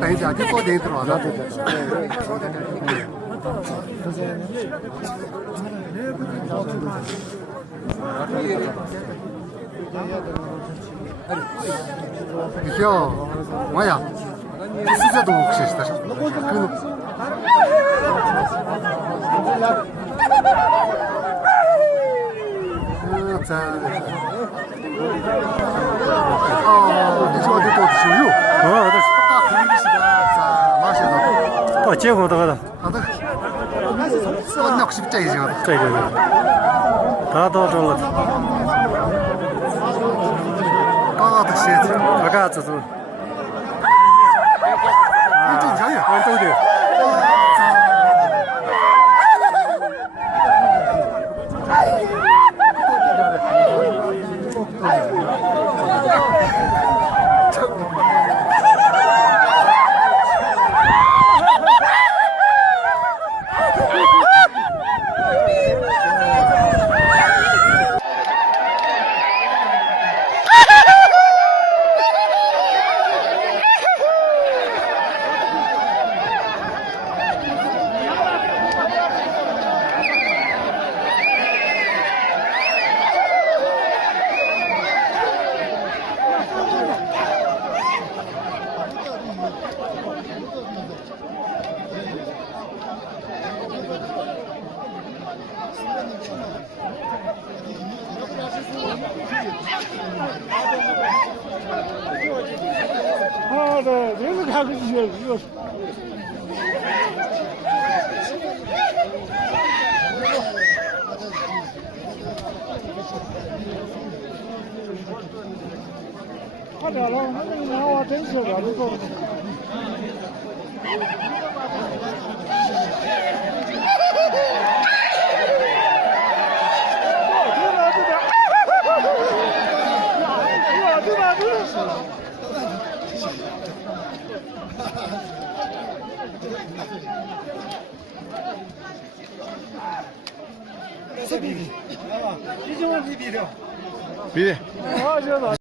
等一下，就坐进去了，那все, моя. Ты сидя думал, что это? ничего не тот живу. 제공 나가다. 쏜나 혹시 붙자이죠? 다 도와줘. 까다 씨. 아까 저도. 완전 자유. 완전 돼. 아, 네, 계속 가고 있어요. 이거. 하나는 나와 댄스가 가지고. 비비. 이정원 비비려. 비비. 아,